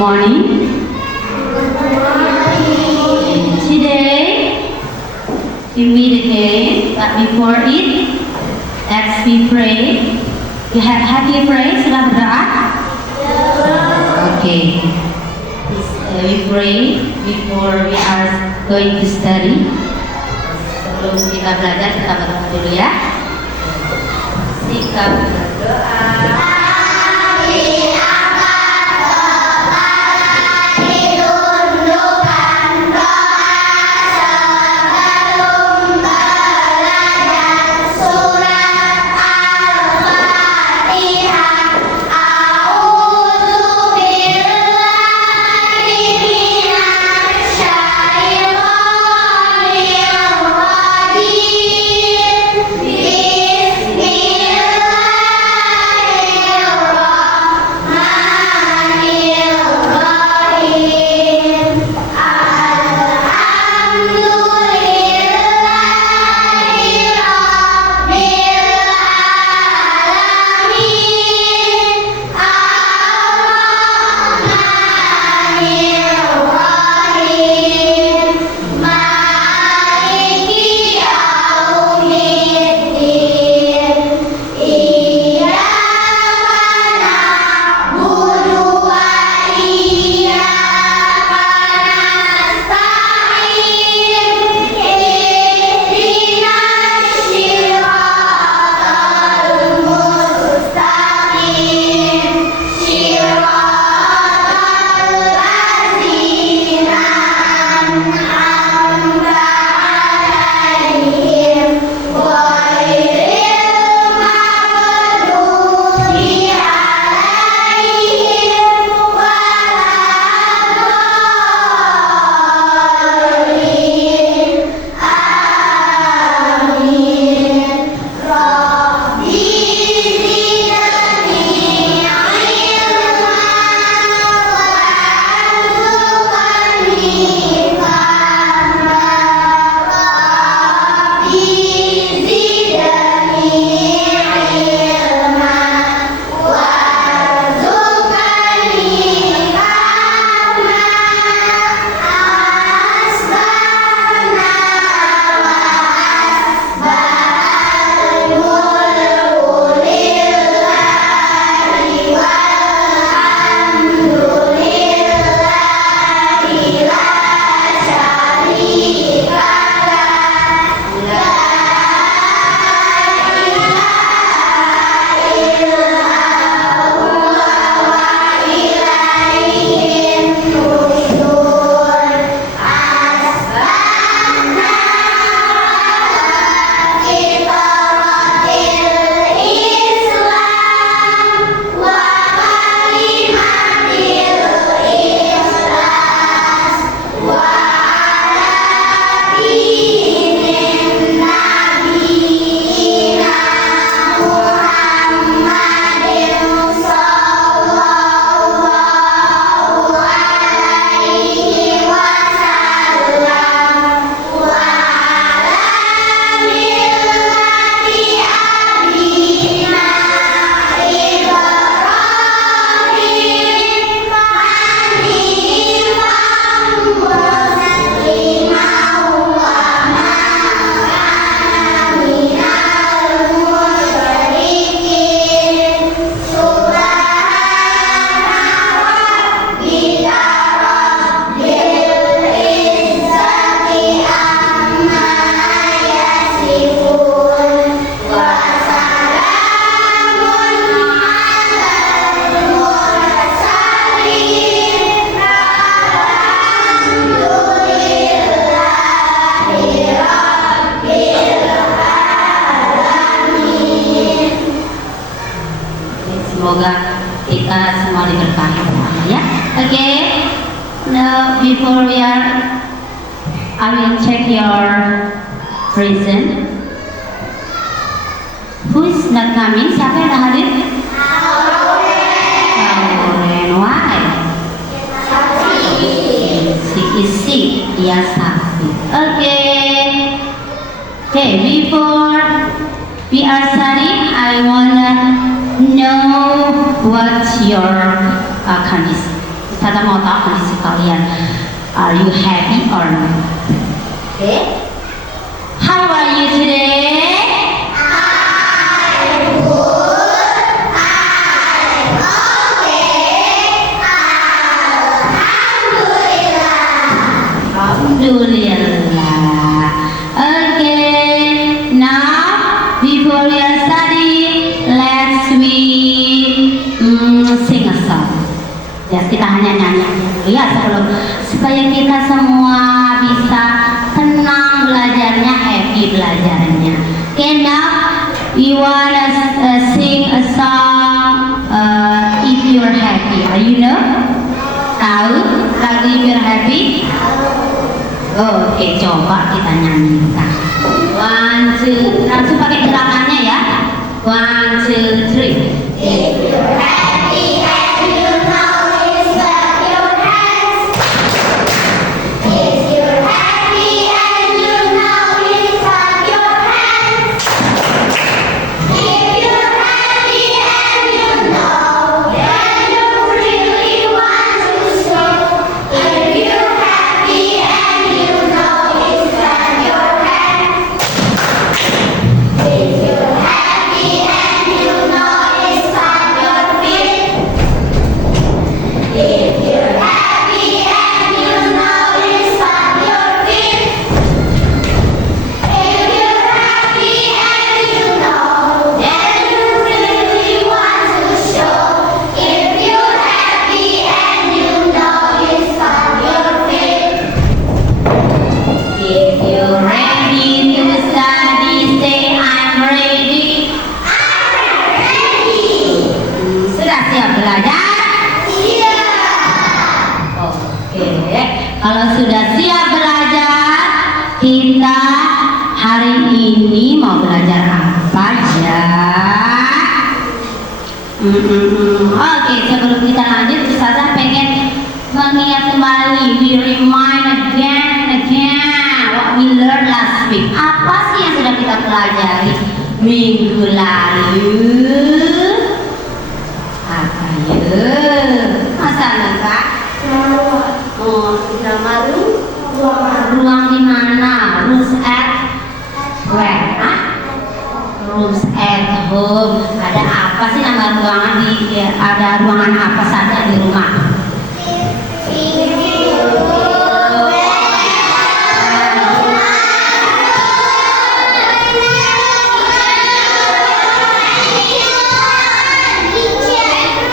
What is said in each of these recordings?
morning. Today we meet again, but before it, let's we pray. Have you prayed? Sudah berdoa? Okay. We pray before we are going to study. Sebelum kita belajar, kita berdoa dulu ya. Sikap berdoa. Semoga kita semua diberkahi ya. Okay. Now before I will check your present. Who is not coming? Siapa yang tak hadir? Lauren. Why? Is sick. Dia sakit. Okay. Okay. Before we are studying, I wanna know what's your condition. Ustazah mau tahu kondisi kalian. Are you happy or not? Okay. How are you today? Alhamdulillah. Okay, now before we study, let's sing a song. Ya, kita hanya nyanyi dulu ya supaya kita semua bisa tenang belajarnya, happy belajarnya. Okay, now you wanna sing a song if you're happy. Are you know? Tahu lagu if you're happy? Oke, coba kita nyanyikan. 1, 2, langsung pakai gerakannya ya. 1, 2, 3. If you're happy and you know it, clap your hands. If you're happy and you know it, clap your hands. If you're happy and you know and you really want to show. If you're happy and you know it, clap your hands. If you're happy and you know it, clap your feet. If you're happy and you know it, clap your feet. If you're happy and you know and you really want to show. If you're happy and you know it, clap your feet. If you're ready to study, say I'm ready. I'm ready. Sudah siap belajar? Siap. Oke, kalau sudah siap belajar, kita hari ini mau belajar apa ya? Oke, sebelum kita lanjut, Ustazah pengen mengingat kembali, we remind again and again what we learned last week. Apa sih yang sudah kita pelajari minggu lalu? Apa ya? Masa enggak? Drama ruang di mana? Rooms at where? Rooms at home. Ada apa sih nama ruangan ada ruangan apa saja di rumah?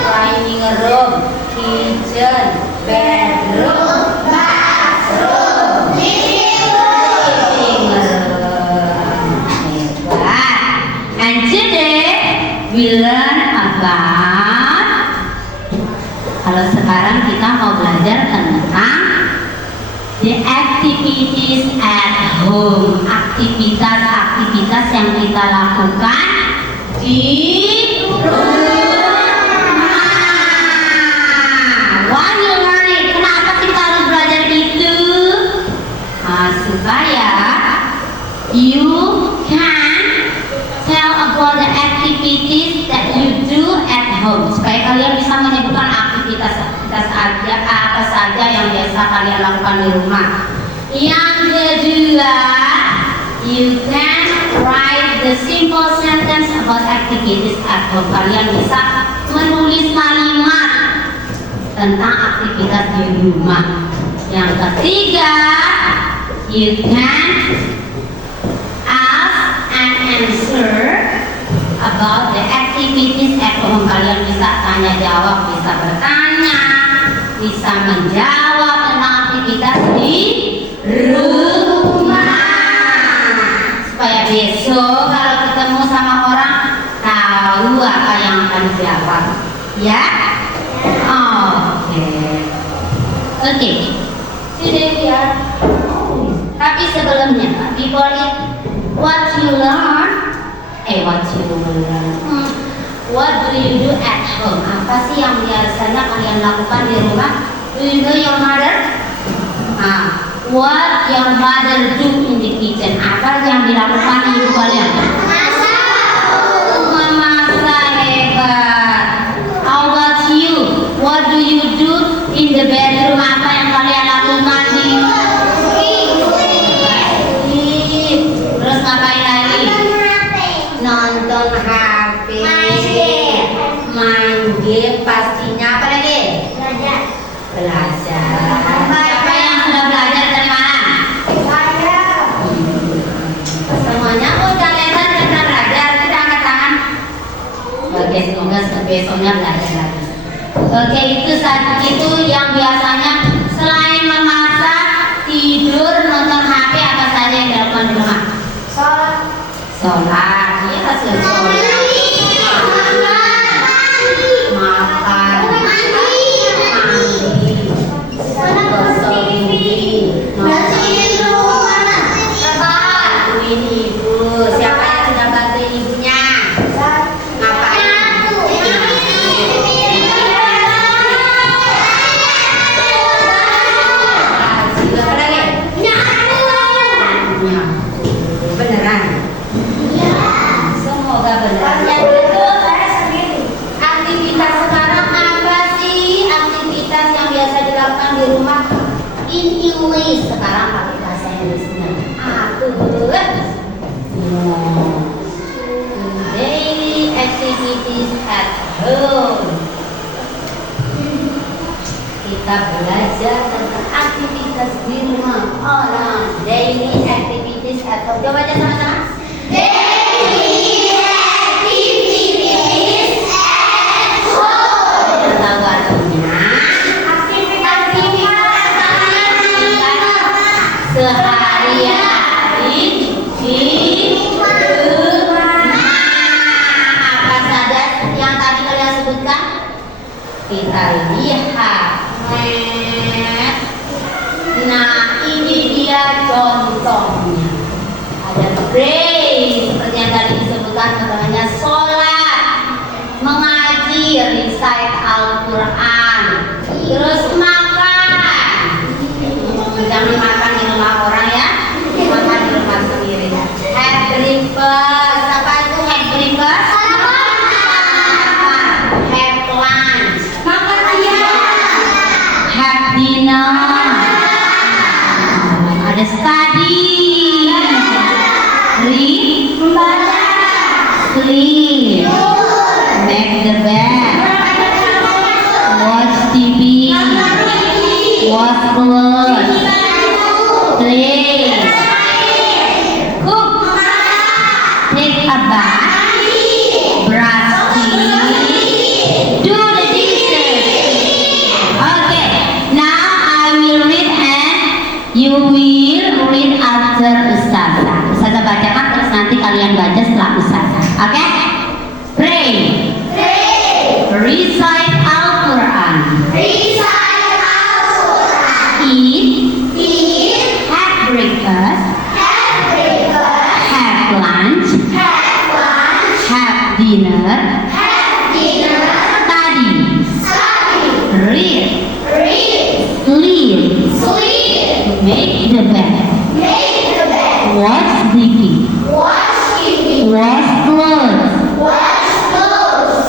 Dining room, kitchen, bedroom, bathroom, living room. Hebat. And today we learn about, kalau sekarang kita mau belajar tentang the activities at home, aktivitas yang kita lakukan di rumah. Why you learn it? Kenapa kita harus belajar itu? Supaya you can tell about the activities that you do at home. Supaya kalian bisa menyebutkan aktivitas apa saja yang biasa kalian lakukan di rumah. Yang kedua, you can write the simple sentence about activities at home. Kalian bisa menulis kalimat tentang aktivitas di rumah. Yang ketiga, you can ask and answer about the activities at home. Kalian bisa tanya jawab, bisa bertanya, bisa menjawab tentang aktivitas di rumah. Supaya besok kalau ketemu sama orang tahu apa yang akan dijawab. Ya? Oke. Today we are. Tapi sebelumnya, before it, what you learn? What do you do at home? Apa sih yang biasanya kalian lakukan di rumah? Do you know your mother? What your mother do in the kitchen? Apa yang dilakukan ibu kalian? Memasak, hebat. How about you? What do you do in the besoknya belajar lagi. Oke, itu yang biasanya selain memasak, tidur, nonton HP, apa saja yang dilakukan di rumah? Sholat, iya hasil sholat, makan, bantuin ibu. Siapa yang sudah bantu ibunya? Ngapain? Beneran? Semoga beneran. Aktivitas sekarang apa sih? Aktivitas yang biasa dilakukan di rumah in English. Sekarang pakai bahasa Inggrisnya. Daily activities at home. Kita belajar tentang aktivitas di rumah orang. Daily activities at home. Coba aja sama-sama. Daily activities at home. Tahu artinya? Aktivitas sehari-hari di rumah. Apa saja yang tadi kalian sebutkan? Kita lihat. Nah, ini dia contohnya. Ada pray seperti yang tadi disebutkan, contohnya sholat, mengaji, recite Al-Quran, terus makan. Jangan makan di rumah orang ya, makan di rumah sendiri. Have breakfast. Apa itu have breakfast? Have lunch. Makan siang. Have dinner. Ada study. Read. Membaca. Sleep. Make the bed. Watch TV. Wash clothes. Play. Cook. Take a bath. Brush teeth. Do the dishes. Okay. Now I will read and you will read after Ustazah. Ustazah bacakan terus nanti kalian baca setelah Ustazah. Oke? Pray. Recite Al-Quran. Eat. Have breakfast. Have lunch. Have dinner. Study. Read. Sleep. Make the bed. Watch TV. Wash clothes.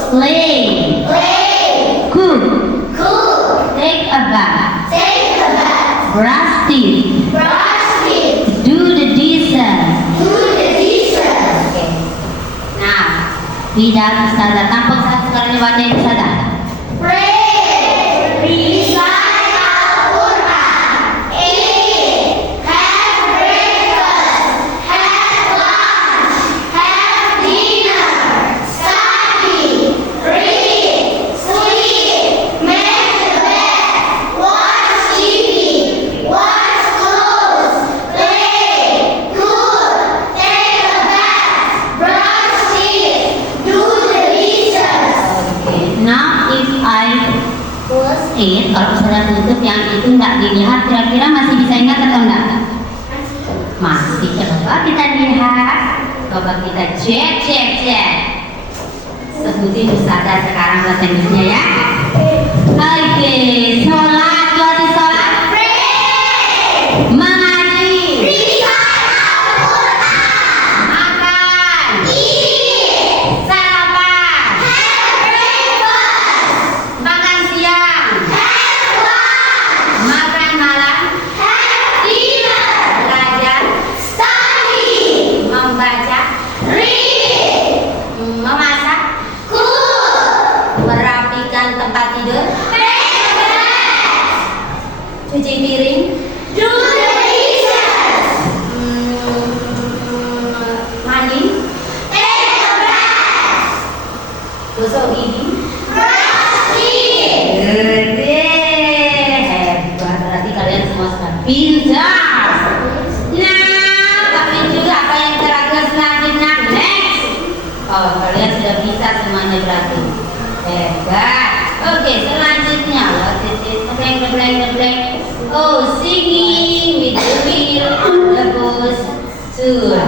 Play. Cook. Take a bath. Brush teeth. Do the dishes. Okay. Nah, tidak Ustazah. Tampak satu kali baca Ustazah. Kalau Ustazah tutup yang itu nggak dilihat, kira-kira masih bisa ingat atau enggak? Masih. Coba kita lihat, coba kita cek. Sebutin Ustazah sekarang bahasa Inggrisnya ya. Oke, sholat, berarti sholat. Mengaji. Makan. Sarapan. Makan siang. Makan malam. Belajar. Membaca. Memasak. Merapikan tempat tidur. Oh, singing with the wheel on the bus tour.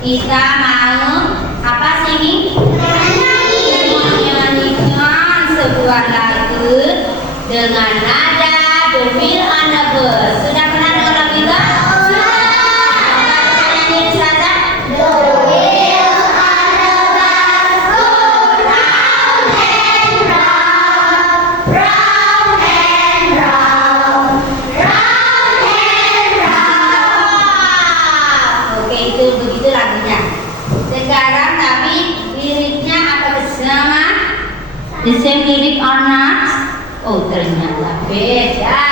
Kita mau apa singing? Menyanyikan sebuah lagu dengan nada the wheel on the bus. Sudah pernah dengar lagu itu? Sudah. Kita nyanyi saja. The wheel on the bus go round and round, round and round, round and round. Oke, itu begitu lagunya. Sekarang tapi liriknya apa bersama? The same lyric or not? Oh, ternyata beda.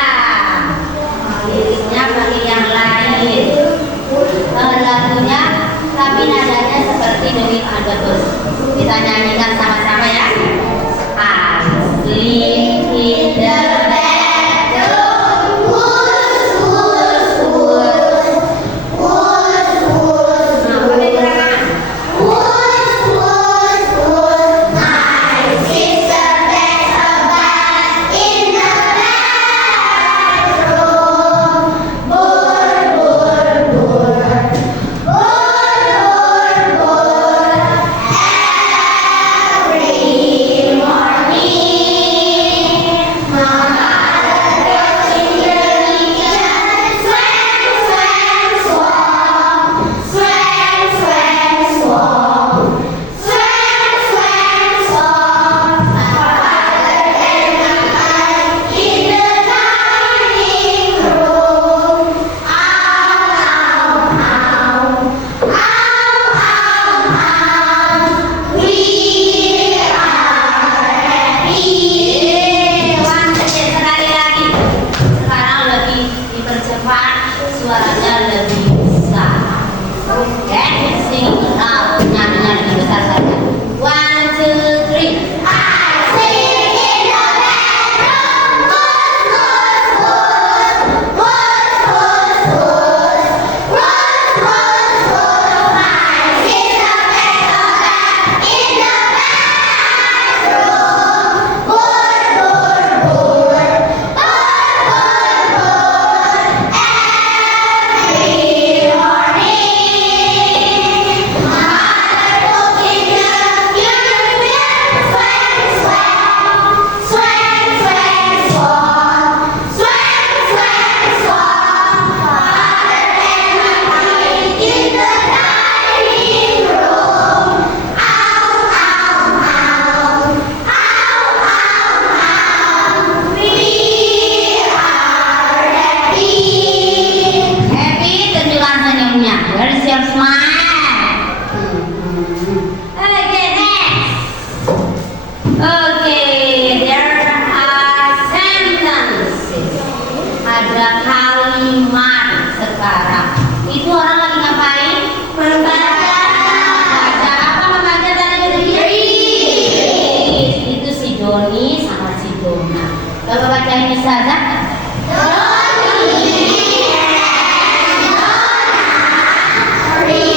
Liriknya pakai yang lain. Lagunya tapi nadanya seperti The Wheel on the Bus. Kita nyanyikan sama-sama ya. Asleep in the bedroom, whoosh, whoosh, whoosh, whoosh, whoosh. Nah, pakai gerakan. Whoosh, whoosh, whoosh. My sister takes a bath in the bedroom. Bur, bur, bur. Bur, bur, bur. Every morning, Mama brushing the kitchen. Swang, swang, swang. Swang, swang, swang. Swang, swang, swang. My father and I in the dining room. Ow, ow, ow. Ow, ow, ow. We are happy. Sekali lagi. Sekarang lebih dipercepat, suaranya lebih besar. Oke, sing loud, nyanyinya lebih besar saja. 1, 2, 3. I sing in the bedroom, whoosh, whoosh, whoosh, whoosh, whoosh, whoosh, whoosh, whoosh. My sister takes a bath in the bedroom. Bur, bur, bur. Bur, bur, bur. Every morning, Mother cooking the kitchen. Swang, swang. Swang, swang, swang. Swang, swang, swang. Father and I in the dining room. Ow, ow, ow. Ow, ow, ow. We are happy. Happy, tunjukkan senyumnya. Where is your smile? Okay, next. Okay, there are sentences. Ada kalimat sekarang. Itu orang lagi ngapain? Membaca. Baca apa membaca tadi? Read. Itu si Doni sama si Dona. Coba bacain saja. Doni and Dona read.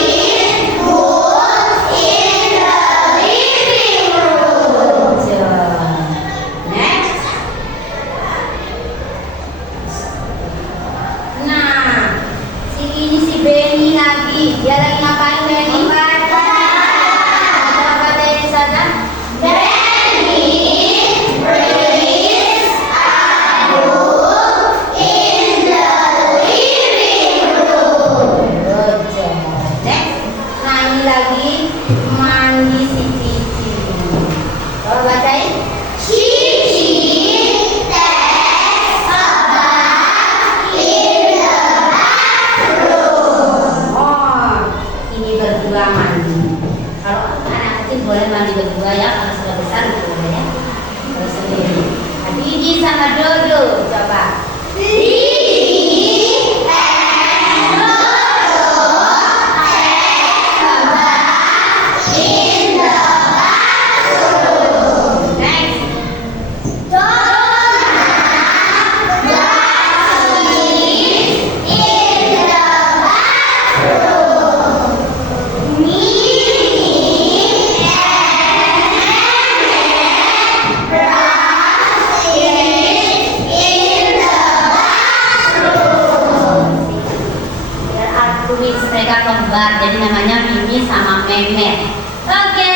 mereka kembar, jadi namanya Mimi sama Memet. Oke.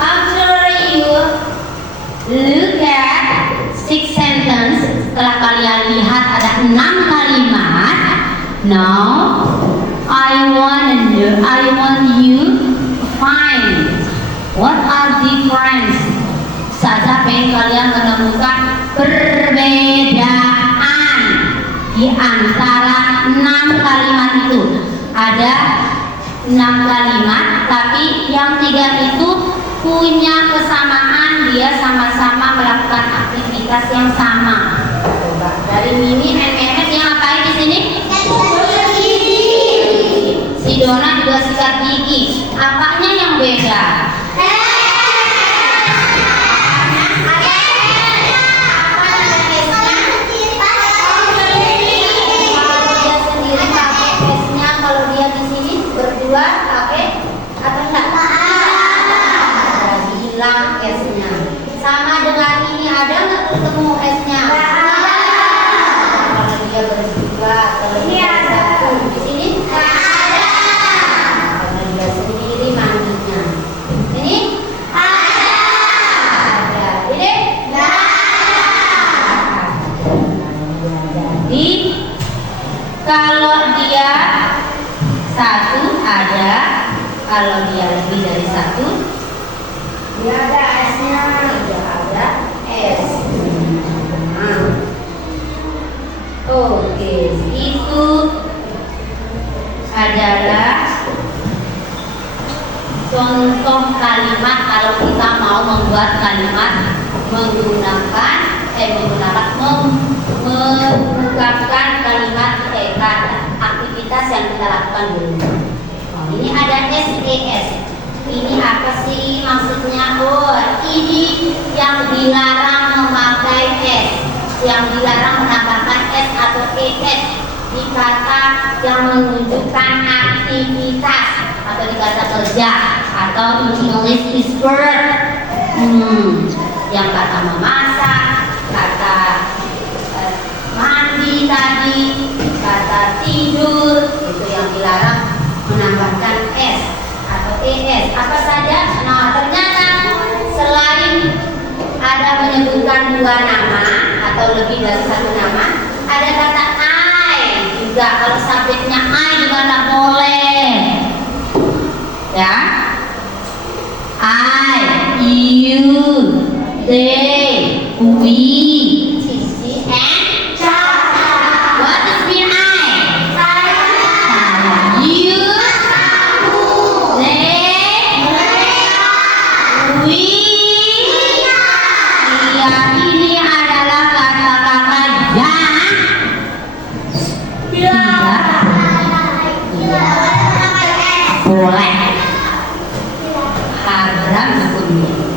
After you look at 6 sentence, setelah kalian lihat ada 6 kalimat. Now I want you to find what are difference. Saya pengen kalian menemukan perbedaan di antara 6 kalimat itu. Ada 6 kalimat, tapi yang 3 itu punya kesamaan, dia sama-sama melakukan aktivitas yang sama. Coba dari Mimi dan Memet yang ngapain di sini? Si Dona juga sikat gigi. Apanya yang beda? Berdua pakai atau enggak? Hilang S-nya. Sama dengan ini, ada nggak ketemu S-nya? Kalau dia berdua, kalau dia satu di sini ada. Kalau dia sendiri mandinya. Ini ada. Ini jadi kalau dia satu ada, kalau dia lebih dari satu dia ada S-nya, dia ada S. Oke, itu adalah contoh kalimat kalau kita mau membuat kalimat menggunakan mengungkapkan kalimat aktivitas yang kita lakukan dulu. Ini ada SES. Ini apa sih maksudnya? Oh, ini yang dilarang memakai S, yang dilarang menambahkan S atau ES di kata yang menunjukkan aktivitas atau di kata kerja atau in English is verb. Yang kata memasak, kata mandi tadi, kata tidur, itu yang dilarang menambahkan S atau ES. Apa saja? Nah, ternyata selain ada menyebutkan 2 nama atau lebih dari 1 nama, ada kata I juga. Kalau subjeknya I juga tidak boleh, ya. I, you, they, we, Cici, and Caca. What does mean I? Saya. You, they, we. Iya, ini adalah kata-kata yang tidak boleh. Haram hukumnya.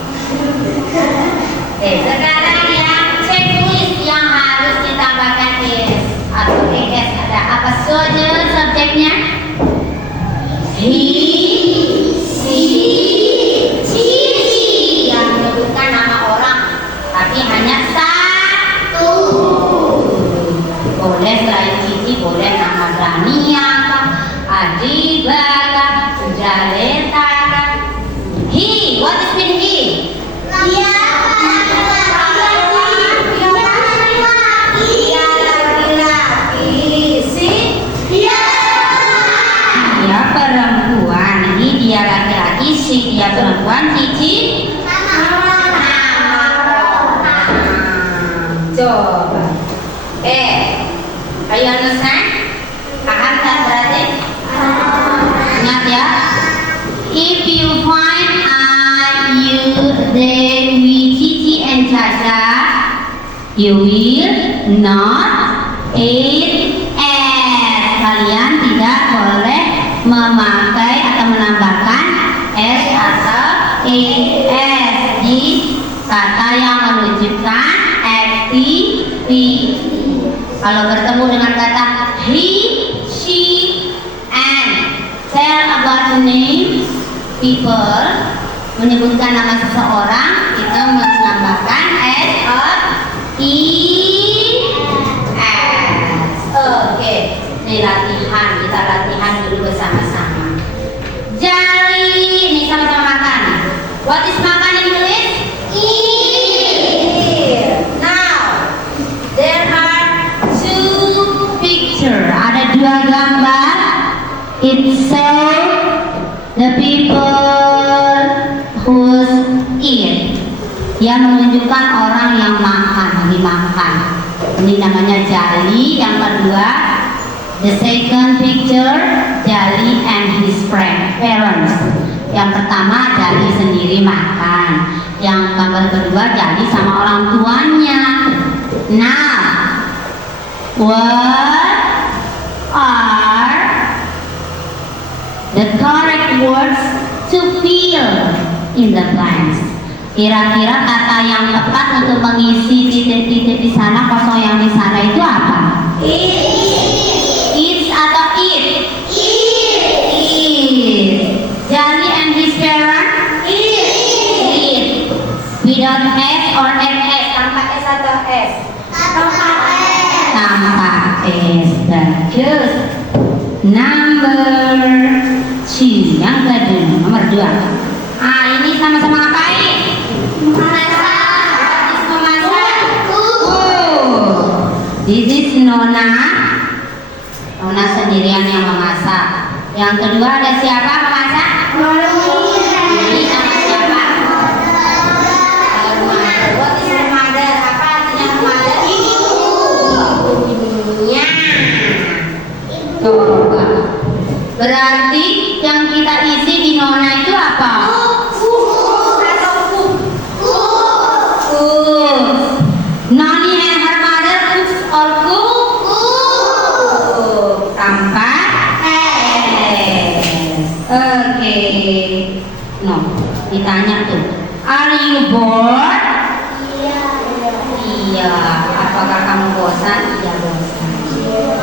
Sekarang yang checklist yang harus ditambahkan is atau es ada apa saja subjeknya? He, she, yang menyebutkan nama orang, tapi hanya satu. Boleh selain Cici, boleh nama Dania, Adiba, Jaleta. He, what is mean he? Dia laki-laki. Si dia perempuan. Ini dia laki-laki, si dia perempuan. Cici coba. Ayo understand? Paham kan berarti? Ingat ya. If you find I, you, they, we, Cici, and Caca, you will not eat S. Kalian tidak boleh memakai atau menambahkan S atau ES di kata yang menunjukkan aktiviti. Kalau bertemu dengan kata he, she, and tell about the name people, menyebutkan nama seseorang, kita menambahkan S atau ES. Oke, ini latihan. gambar it show the people who eat. Dia menunjukkan orang yang makan, dimakan. Ini namanya Jali. Yang kedua, the second picture, Jali and his parents. Yang pertama, Jali sendiri makan. Yang gambar kedua, Jali sama orang tuanya. Now, what are the correct words to fill in the blanks? Kira-kira kata yang tepat untuk mengisi titik-titik di sana, kosong yang di sana itu apa? Eat atau eat? Eat. Jali and his parents? Eat. Without S or MS? Tanpa S atau S? Tanpa S. Bagus. Number 2. Yang kedua, nomor 2. Ini sama-sama ngapain? This is Nona. Nona sendirian yang memasak. Yang kedua ada siapa memasak? Ini sama siapa? What is mother? Apa artinya mother? Ibunya. Coba. Berarti yang kita isi di Nona itu apa? Noni and her mother cooks or cook? Tanpa S. Oke. No, ditanya tuh. Are you bored? Iya. Apakah kamu bosan? Iya, bosan.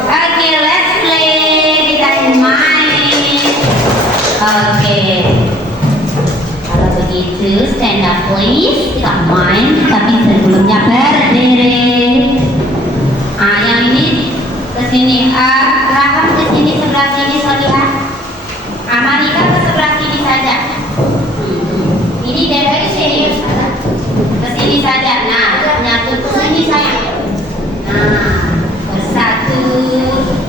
Oke, let's play. Kita main. Oke. Kalau begitu, stand up please. Kita main, tapi sebelumnya berdiri. Yang ini kesini. Rahman kesini, sebelah sini, Soliha. Amalika ke sebelah sini saja. Ini dari sini. Kesini saja. Nah, nyatu kesini sayang. Nah, bersatu.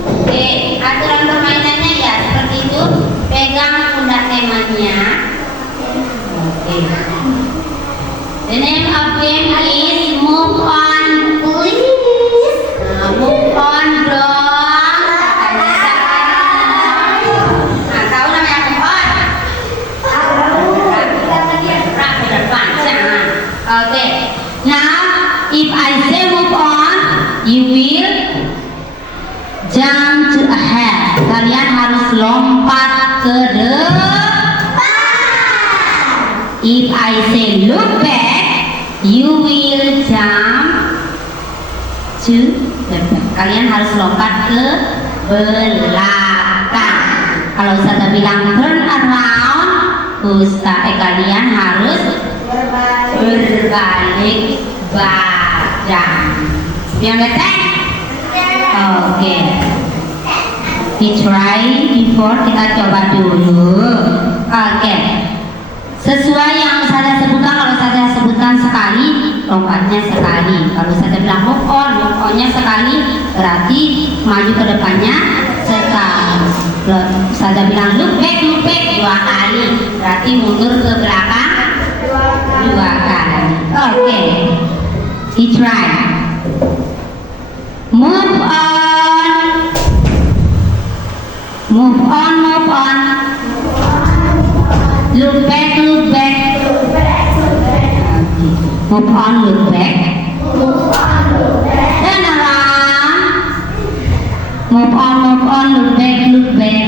Oke, aturan permainannya ya seperti itu. Pegang pundak temannya. Okay. The name of game is move on, please. Move on dong. Tahu namanya move on? Gerak ke depan, jangan. Okay. Now, if I say move on, you will jump to ahead. Kalian harus lompat ke depan. If I say look back, you will jump to the back. Kalian harus lompat ke belakang. Kalau saya bilang turn around, kalian harus berbalik badan. You understand? Okay. We try before, kita coba dulu. Okay. Sesuai yang saya sebutkan, kalau saya sebutkan sekali, lompatnya sekali. Kalau saya bilang move on-nya sekali, berarti maju ke depannya sekali. Kalau saya bilang look back 2 kali, berarti mundur ke belakang 2 kali. Oke. We try. Move on. Move on, move on. Look back, look back. Move on, look back. Turn around. Move on, look back, look back.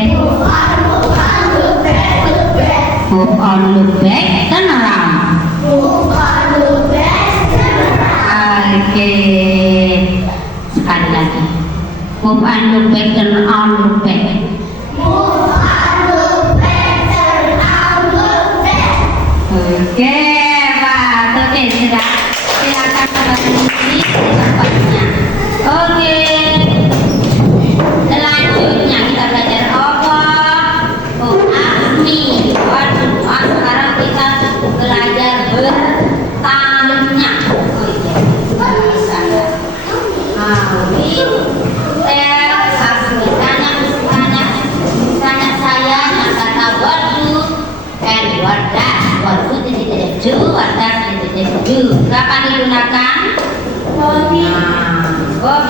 Move on, look back, turn around. Oke. Sekali lagi. Move on, look back, turn around, look back. Oke, Pak. Oke, sudah. Silakan teman-teman di tempatnya. Oke. Selanjutnya kita belajar apa? Asmi. Sekarang kita belajar bertanya. Tell Asmi.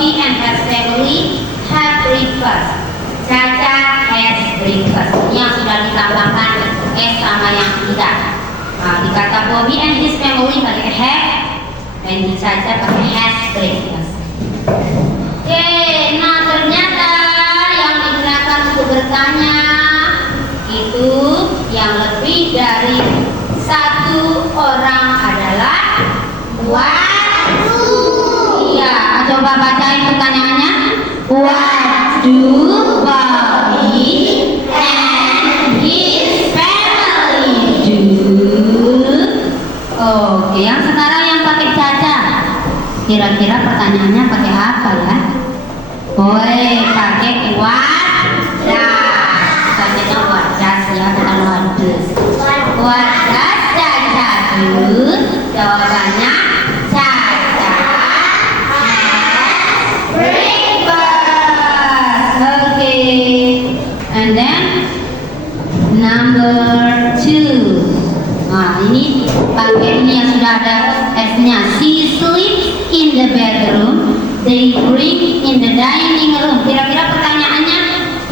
Bobby and her family have breakfast. Caca has breakfast. Ini yang sudah ditambahkan S sama yang tidak. Nah, di kata Bobby and his family pakai have, dan di Caca pakai has breakfast. Oke, nah ternyata yang digunakan untuk bertanya itu yang lebih dari satu orang adalah what? Iya, coba bacain pertanyaannya. What do Bobby and his family do? Oke, yang sekarang yang pakai Caca. Kira-kira pertanyaannya pakai apa ya? Woi, pakai what? Pertanyaannya what does ya, bukan what does. What does Caca do? Jawabannya Caca has breakfast. Okay, and then number 2. Nah, ini pakai ini yang sudah ada S-nya. She sleeps in the bedroom, they drink in the dining room. Kira-kira pertanyaannya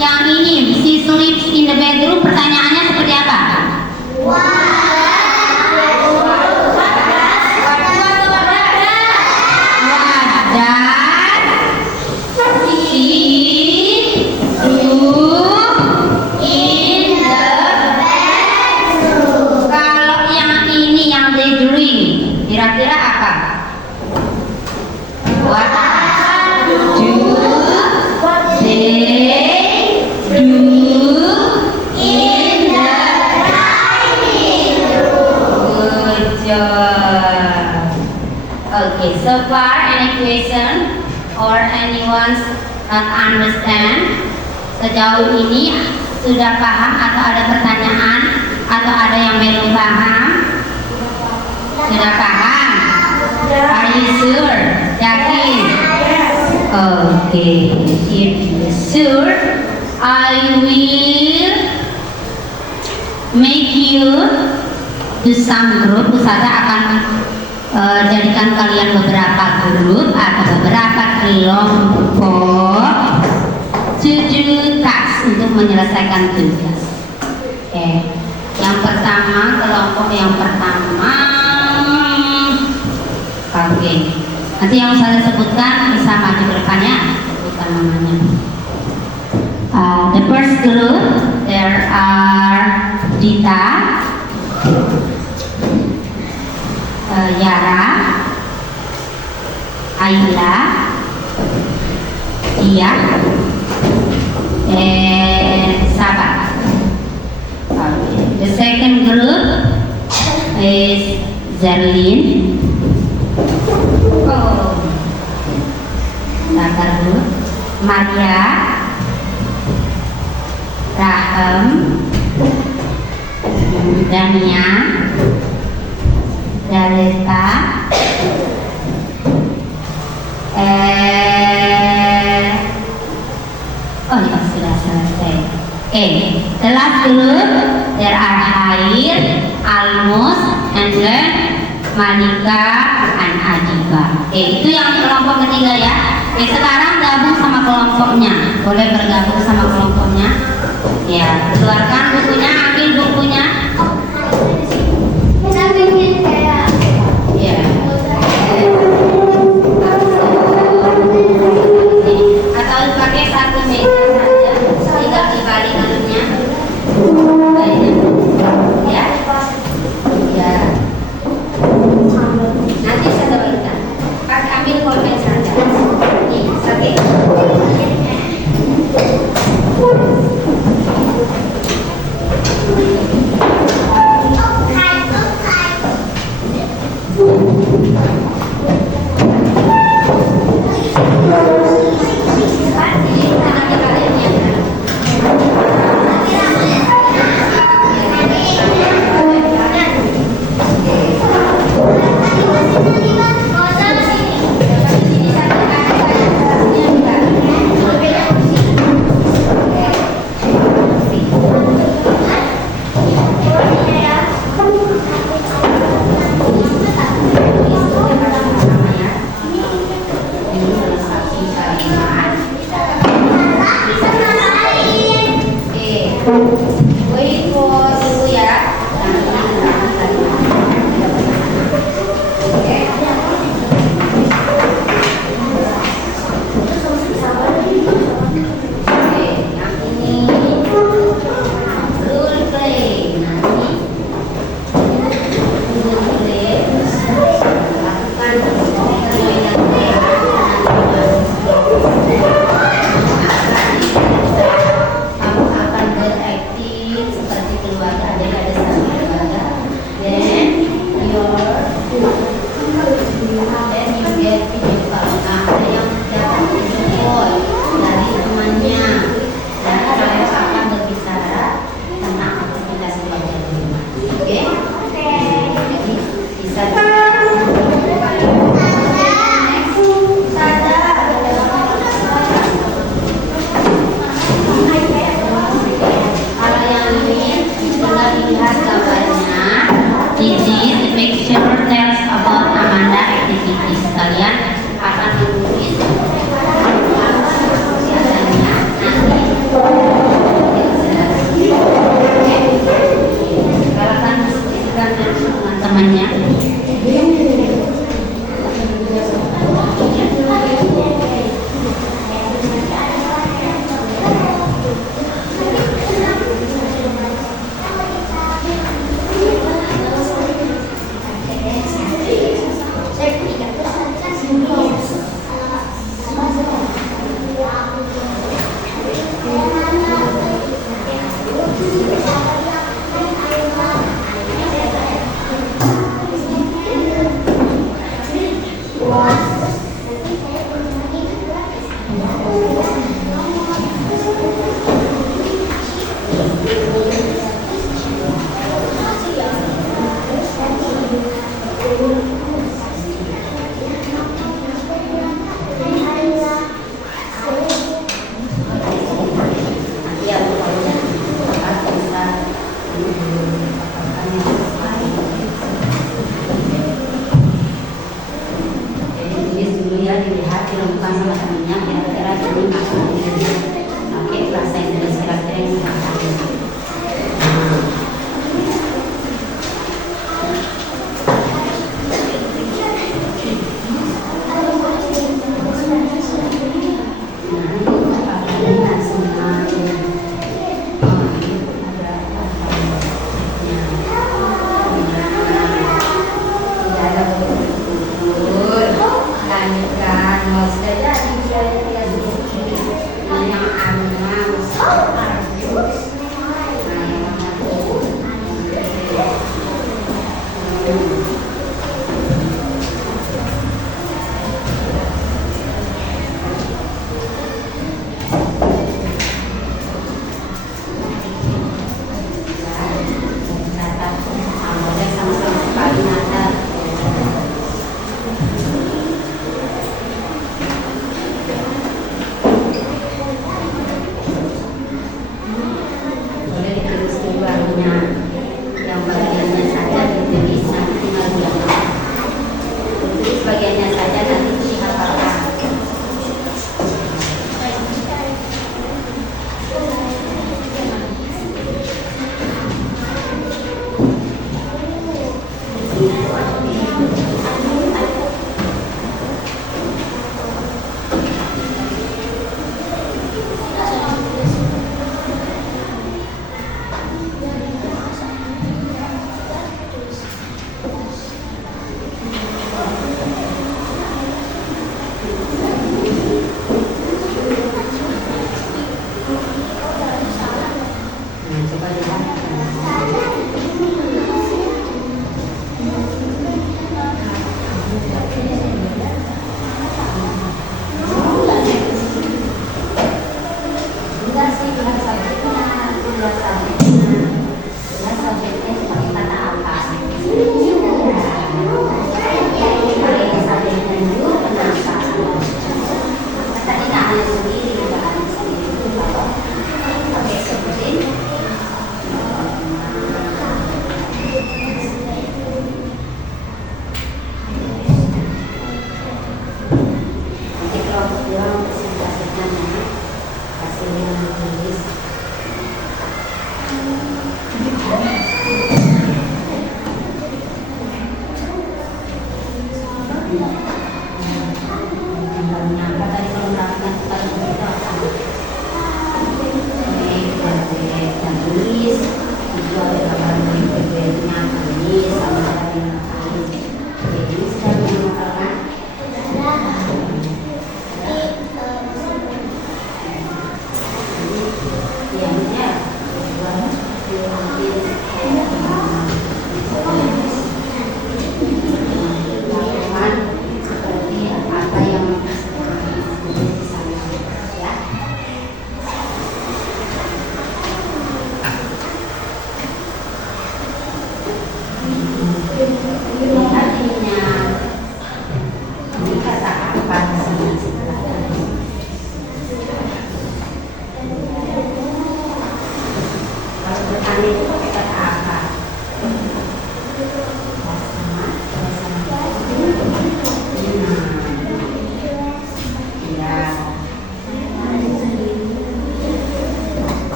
yang ini, she sleeps in the bedroom, pertanyaannya seperti apa? Kira-kira apa? What do they do in the dining room? Good job. Okay, so far any question or anyone's not understand? Sejauh ini sudah paham atau ada pertanyaan atau ada yang belum paham? Sudah paham? Are you sure? Yakin? Okay. If you're sure, I will make you do some group. Ustazah akan jadikan kalian beberapa grup atau beberapa kelompok to do task, untuk menyelesaikan tugas. Oke. Yang pertama, kelompok yang pertama. Oke, nanti yang saya sebutkan bisa maju ke depannya, sebutkan namanya. The first group, there are Dita, Yara, Ayla, Dia, and Sabat. Okay. The second group is Zerlin. Sabar dulu. Maria, Raham, Dania, Daleta, oh ini sudah selesai. The last group, there are Hair, Almus, and then Malika dan Adiba. Itu yang kelompok ketiga ya. Sekarang gabung sama kelompoknya. Boleh bergabung sama kelompoknya. Ya, keluarkan bukunya, ambil bukunya. Kita bikin kayak. Ya. Atau pakai satu meja saja, tidak dibalik anunya. Ya. Ya. Nanti saya berikan. Ambil pulpen saja. Ini, oke. Wait for dulu ya.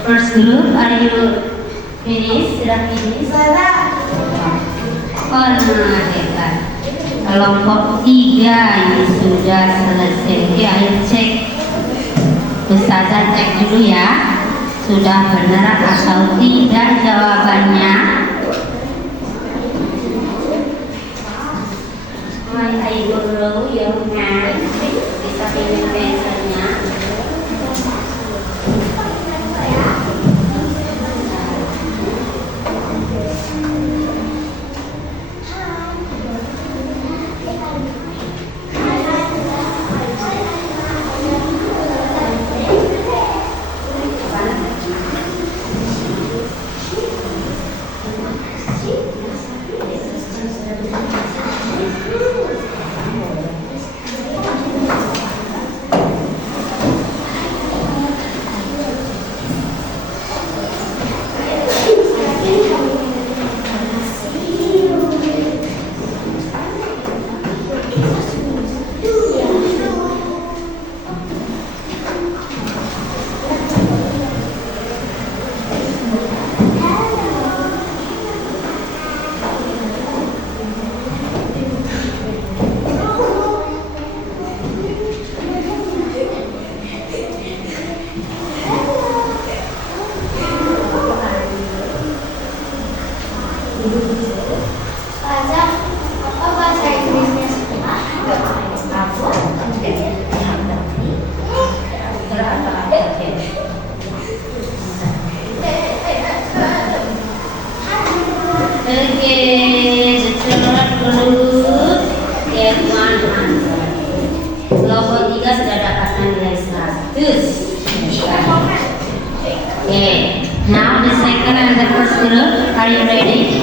First group, are you finish? Sudah finish? Oh, nah, hebat. Kelompok 3 ini sudah selesai. Oke, ayo cek. Ustazah cek dulu ya. Sudah benar atau tidak jawabannya? Ayo dulu ya, bisa pilih pensilnya. Kelompok 3 sudah dapatkan nilai 100. Okay, now the second and the first group, are you ready?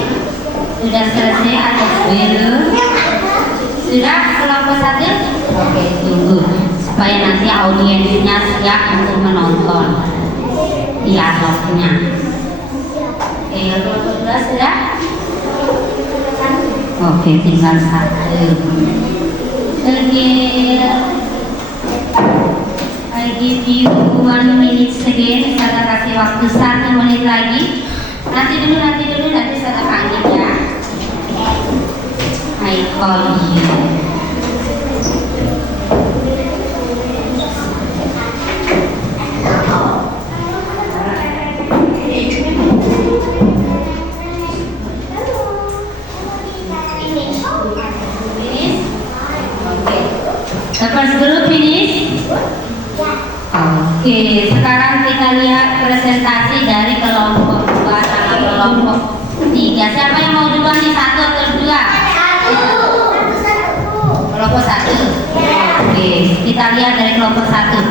Sudah selesai atau belum? Sudah kelompok 1? Oke, tunggu supaya nanti audiensnya siap untuk menonton dialognya. Oke, kelompok 2 sudah? Oke, tinggal 1. I give you 1 minute again. Saya kasih waktu 1 menit lagi. Nanti dulu, nanti saya panggil ya. I call you. The first group finish? Oke, sekarang kita lihat presentasi dari kelompok 2 sama kelompok 3. Siapa yang mau duluan nih, 1 atau 2? Kelompok 1. Oke, kita lihat dari kelompok 1.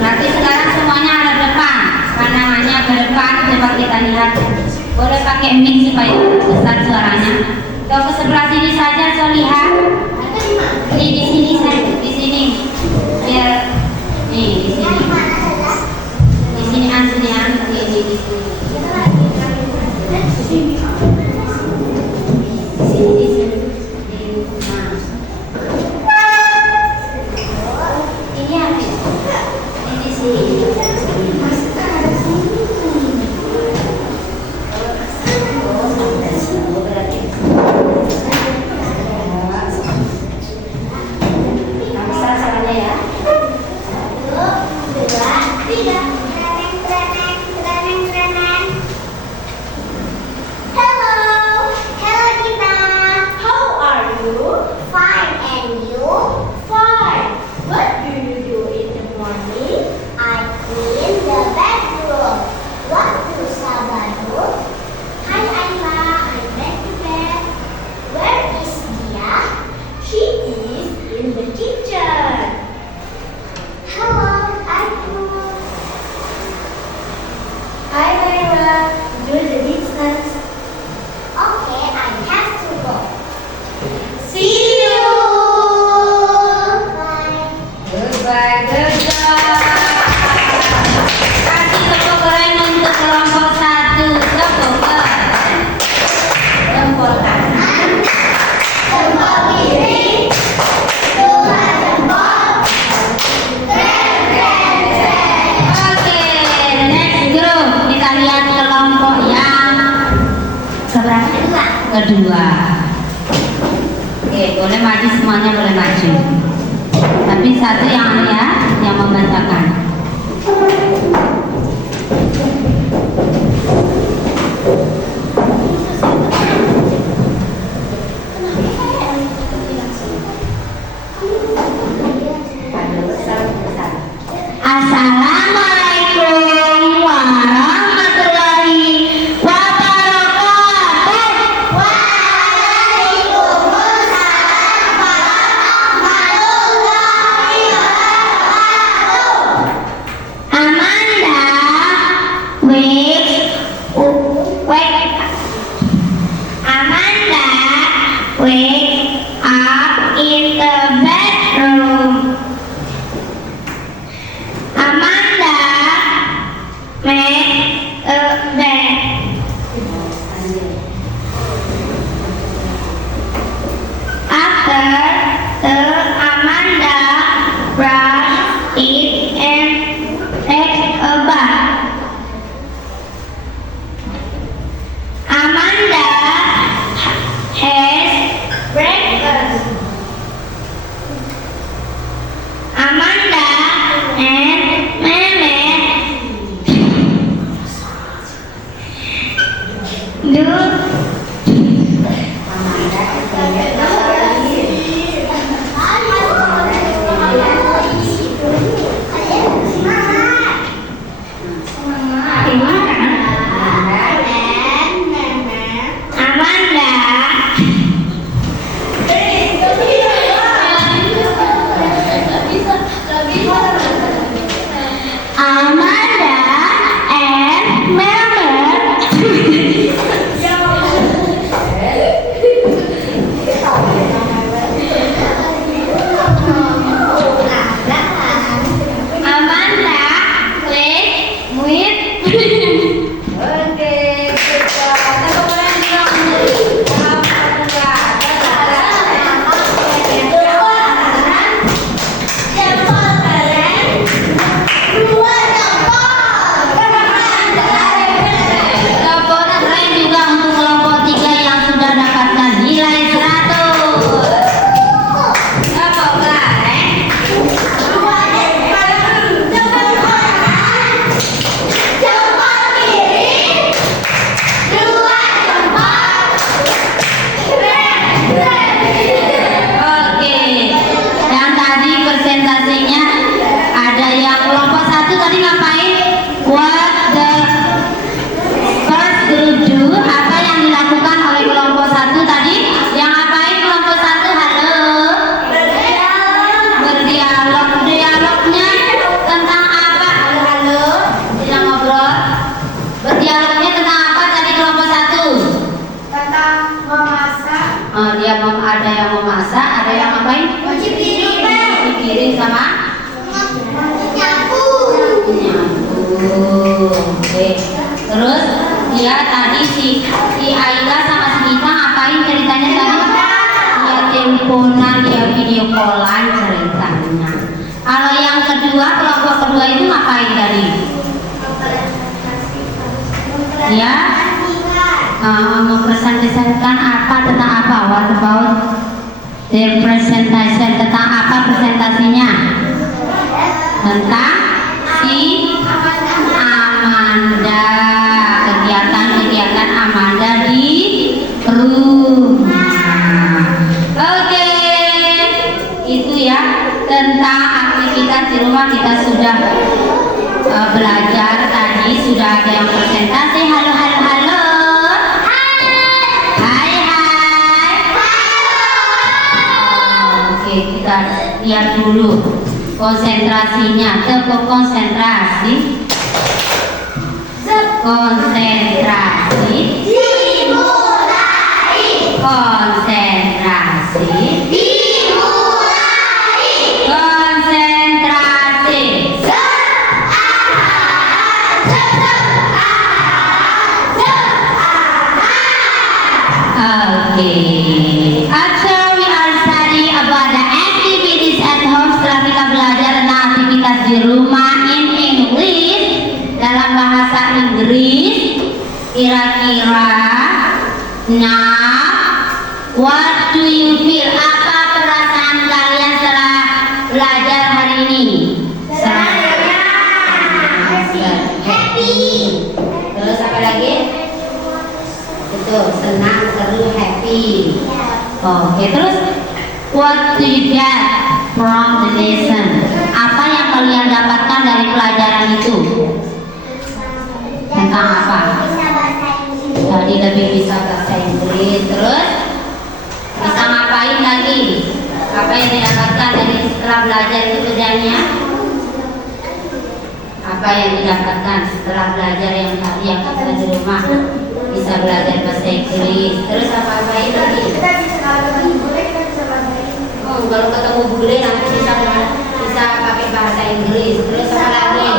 Nanti sekarang semuanya ada depan, pandangannya ke depan. Coba kita lihat. Boleh pakai mic supaya besar suaranya. Ke sebelah sini saja, Soliha. Di sini saya, di sini. Biar nih di sini. Di sini an, di sini. Kedua. Oke, boleh maju semuanya, boleh maju. Tapi satu yang yang membacakan. Assalamualaikum warahmatullahi wabarakatuh. Waalaikumsalam warahmatullahi wabarakatuh. Amanda wake up in the bedroom. Amanda make a bed. After Amanda brush it and take a bath. Amanda has breakfast. Amanda and Meme do Amanda and Meme ada yang memasak, ada yang ngapain? Cuci piring sama nyapu. Oke. Terus dia tadi si Aida sama si Ita ngapain ceritanya tadi? Dia teleponan, dia video callan ceritanya. Kalau yang kedua, kelompok kedua itu ngapain tadi? Ya, mempresentasikan apa tentang apa? What about their presentation? Tentang apa presentasinya? Tentang si Amanda, kegiatan Amanda di rumah. Oke, itu ya tentang aktivitas di rumah kita sudah belajar tadi, sudah ada yang presentasi. Halo. Hai. Oke, kita lihat dulu konsentrasinya. Konsentrasi. Dimulai. Konsentrasi. Okay. After we are study about the activities at home, setelah kita belajar tentang aktivitas di rumah in English, dalam bahasa Inggris, kira-kira, nah, what do you feel? Apa perasaan kalian setelah belajar hari ini? Happy. Terus apa lagi? Betul, senang, seru, happy. Oke, terus what do you get from the lesson? Apa yang kalian dapatkan dari pelajaran itu? Tentang apa? Tadi lebih bisa bahasa Inggris. Terus bisa ngapain lagi? Apa yang didapatkan dari setelah belajar itu kerjanya? Apa yang didapatkan setelah belajar yang tadi yang kita di rumah? Bisa belajar bahasa Inggris. Terus apa-apain lagi? Oh, kalau ketemu bule nanti bisa pakai bahasa Inggris. Terus apa lagi?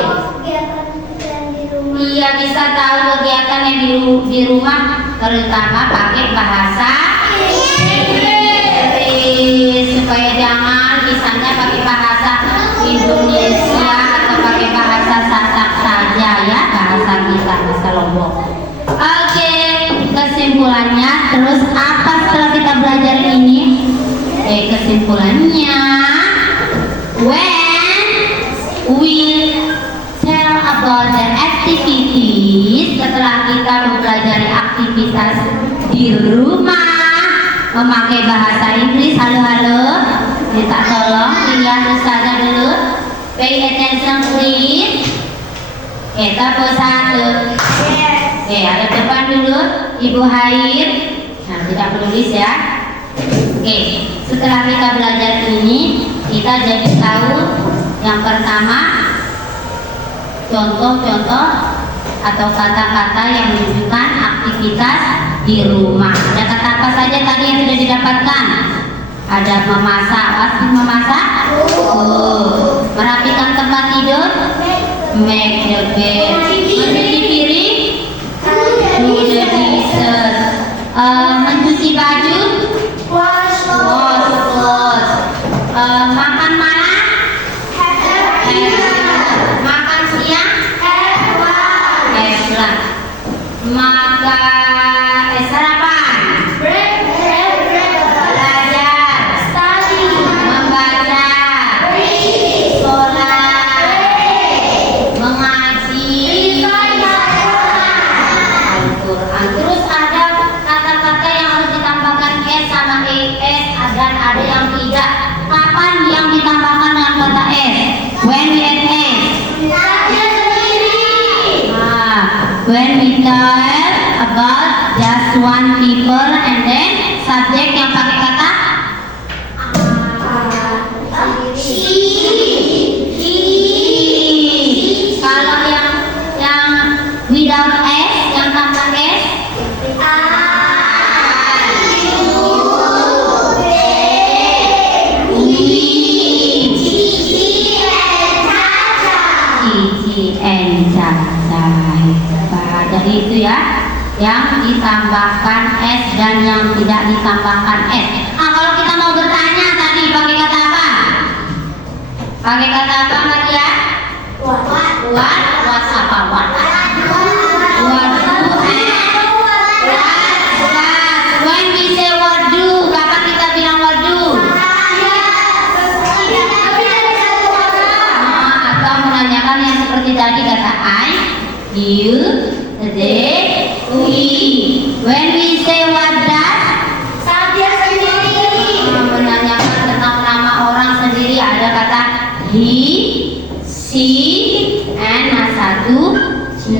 Iya, bisa tahu kegiatan yang di rumah, terutama pakai bahasa Inggris, supaya jangan misalnya pakai bahasa Indonesia atau pakai bahasa Sasak saja ya, bahasa kita, bahasa Lombok. Oke, kesimpulannya, terus apa setelah kita belajar ini? Kesimpulannya, when we tell about the activities, setelah kita mempelajari aktivitas di rumah memakai bahasa Inggris, halo, minta tolong lihat Ustazah dulu, pay attention please. Kita satu. Oke, ada depan dulu Ibu Hair. Nah, tidak menulis ya. Oke, setelah kita belajar ini, kita jadi tahu yang pertama contoh-contoh atau kata-kata yang menunjukkan aktivitas di rumah. Ada kata apa saja tadi yang sudah didapatkan? Ada memasak, pasti memasak. Merapikan tempat tidur, make the bed. Mencuci piring, do the dishes. Mencuci baju, wash clothes. Makan malam, makan siang, makan sarapan, belajar, membaca, sholat, mengaji, Al-Quran. Terus ada kata-kata yang harus ditambahkan S sama ES, dan ada yang tidak. Kapan yang ditambahkan dengan kata S? When we add S. When we talk about just one people, and then subject yang pakai kata kalau yang without S, yang tanpa S, yang ditambahkan S dan yang tidak ditambahkan S. Nah, kalau kita mau bertanya tadi pakai kata apa? Pakai kata apa, Maria? What apa? What? When we say what do, kapan kita bilang what do? Atau menanyakan yang seperti tadi kata I, you, they, we. When we say what does, dia sendiri. Menanyakan tentang nama orang sendiri ada kata he, she, and satu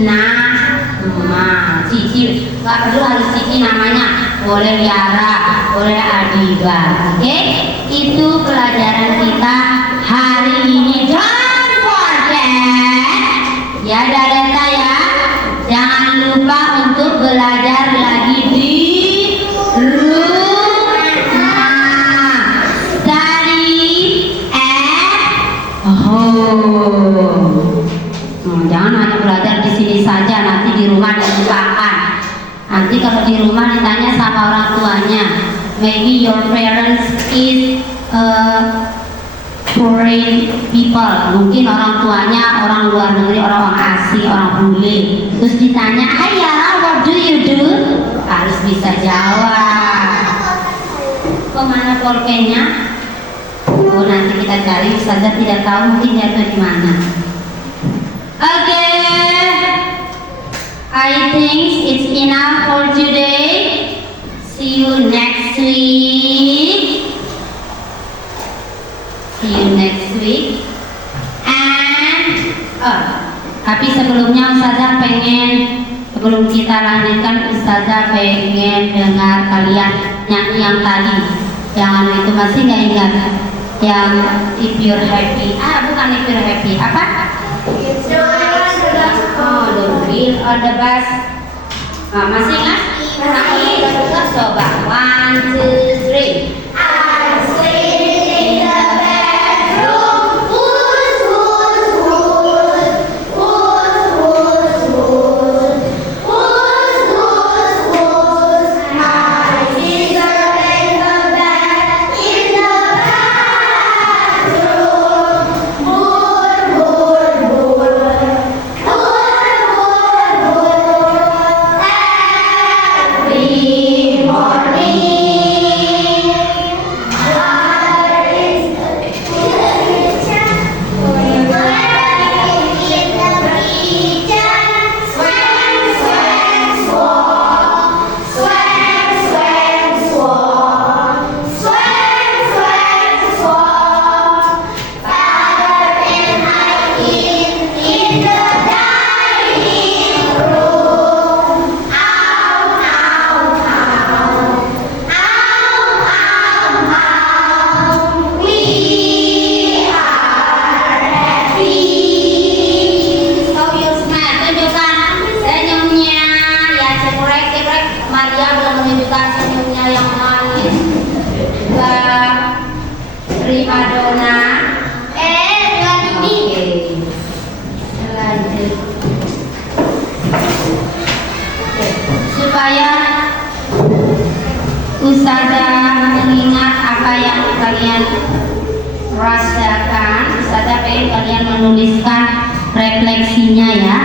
nama. Cici, nggak perlu harus Cici namanya, boleh Yara, boleh Adiba. Oke, itu pelajaran kita hari ini. Don't forget, ya Dada ya, jangan lupa untuk belajar lagi di rumah. Study at home. Jangan hanya belajar di sini saja, nanti di rumah dilupakan. Nanti kalau di rumah ditanya sama orang tuanya, maybe your parents is foreign people, mungkin orang tuanya orang luar negeri, orang asing, orang bule. Terus ditanya, "Hai Yara, what do you do?" Harus bisa jawab. Kemana pulpennya? Oh, nanti kita cari, saja tidak tahu, mungkin jatuh di mana. Okay, I think it's enough for today. See you next week. And tapi sebelumnya Ustazah sebelum kita lanjutkan, Ustazah pengen dengar kalian nyanyi yang tadi. Jangan itu masih nggak ingat yang if you're happy. Bukan if you're happy. Apa? The wheel or the bus. Masih ingat? Coba 1, 2, 3. I'm sleeping in the bedroom. Who's my sister in the bed in the supaya Ustazah mengingat apa yang kalian rasakan. Ustazah pengen kalian menuliskan refleksinya ya.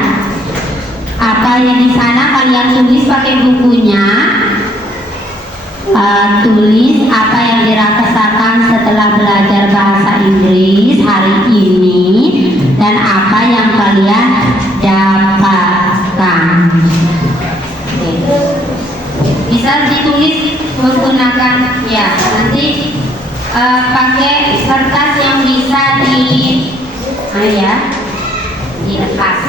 Apa yang di sana kalian tulis pakai bukunya. Tulis apa yang dirasakan setelah belajar bahasa Inggris hari ini dan apa yang kalian dapatkan. Bisa ditulis menggunakan ya, nanti pakai kertas yang bisa dilepas.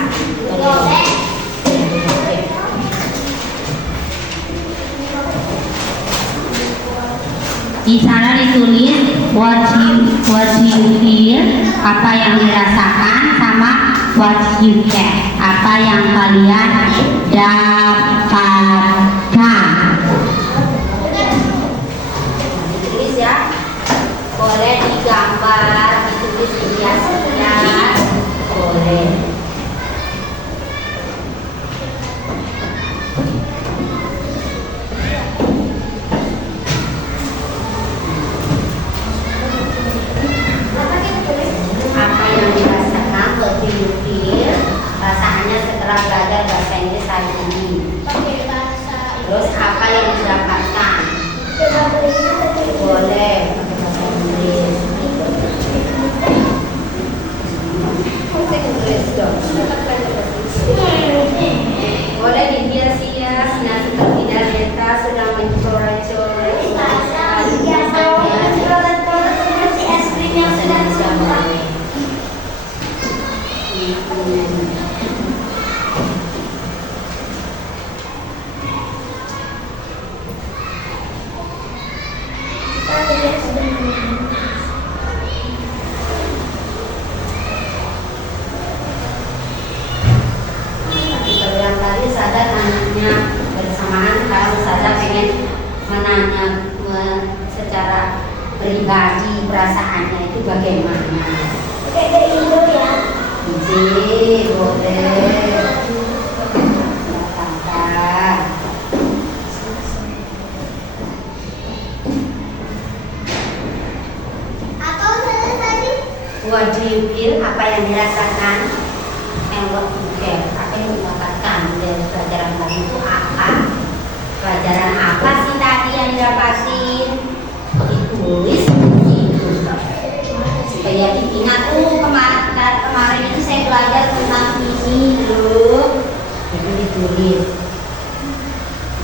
Di sana ditulis what you feel, apa yang dirasakan, sama what you get, apa yang kalian dapatkan. Ditulis ya, boleh digambar, ditulis hias-hias, boleh. yang didapatkan? Boleh pakai bahasa Inggris. Boleh dihias-hias, nah seperti Daleta sedang mencoret-coret seperti es krim yang sedang dicampur. Sadar anaknya bersamaan kalau Sadar pengen menanya secara pribadi perasaannya itu bagaimana. Kayak Indo ya. Ije, boleh. Atau tadi What do you feel? Apa yang dirasakan? And what you feel? Apa yang didapatkan dari pelajaran tadi itu apa? Pelajaran apa sih tadi yang didapatin? Ditulis gitu supaya diingat. Kemarin itu saya belajar tentang ini loh. Itu ditulis.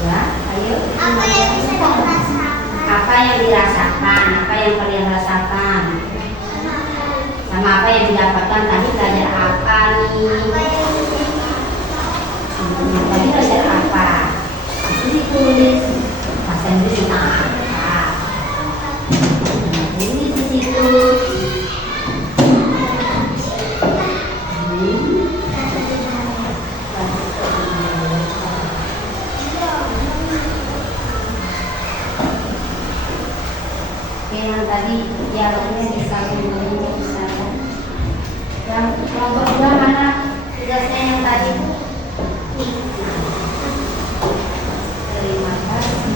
Ya, ayo. apa yang bisa dirasakan? Apa yang dirasakan? Apa yang kalian rasakan? Sama apa yang didapatkan tadi, belajar apa nih? Tadi belajar apa? Itu ditulis. Bahasa Inggris kita apa? Tulis di situ. Yang tadi dialognya bisa yang kelompok dua mana tugasnya yang tadi? Terima kasih.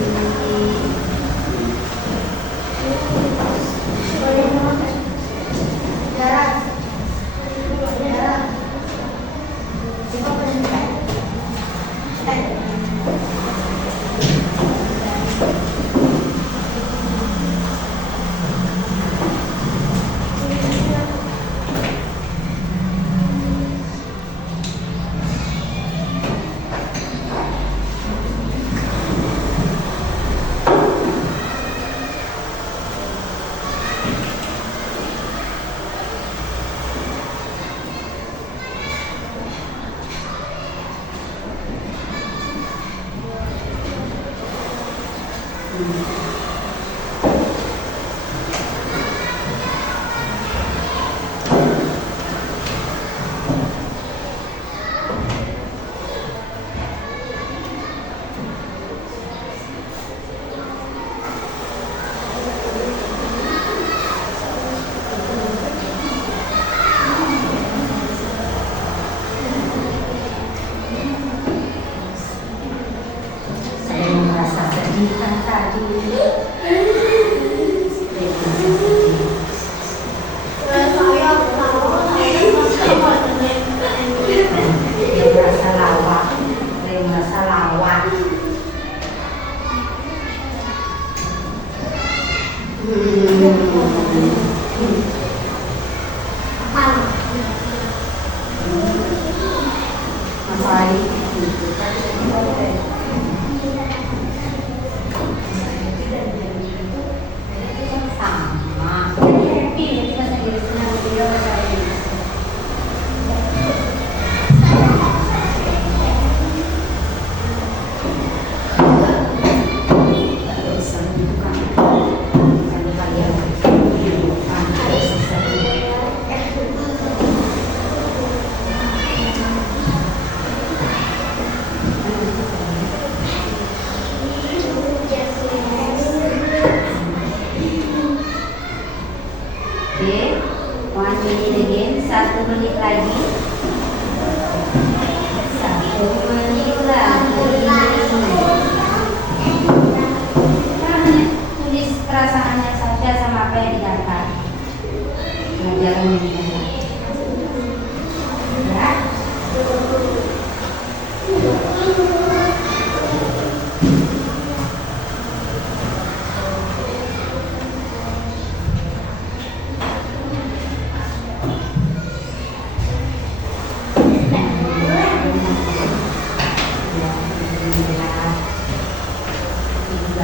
Saya merasa sedih kan tadi. Merasa lawak, saya merasa lawak. Oke, 1 menit again, 1 menit lagi. 1 menit lagi. Tulis perasaannya saja sama apa yang didapat. Pelajaran yang didapat. Ya.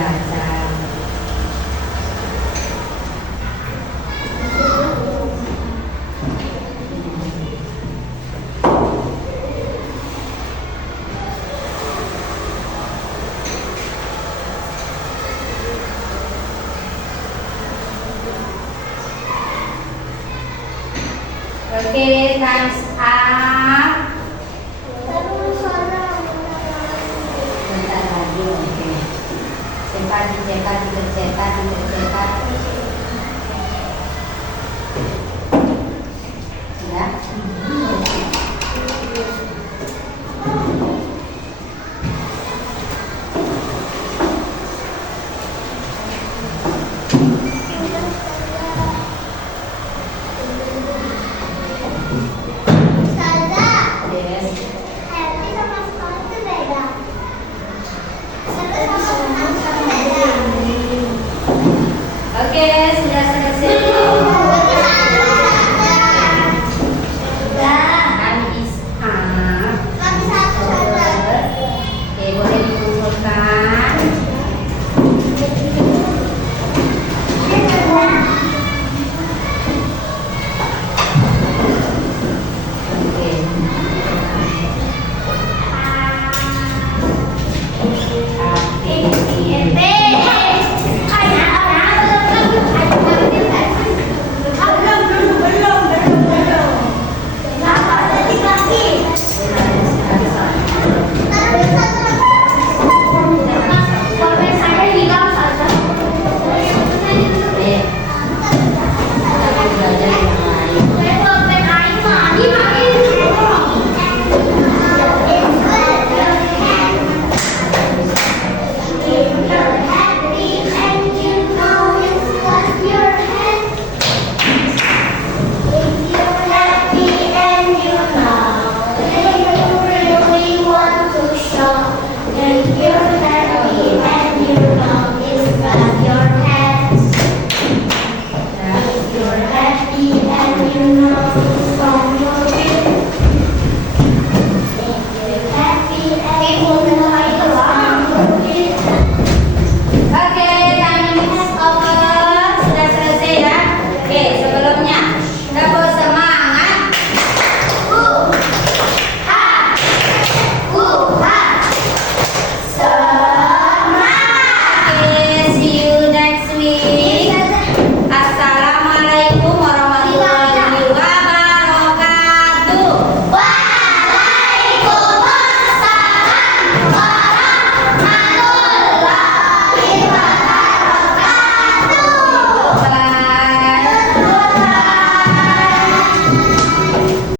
belajar. Oke, times up. Terus sana. Bentar lagi, oke. Cepat, dicetak, dikerjakan, dikerjakan.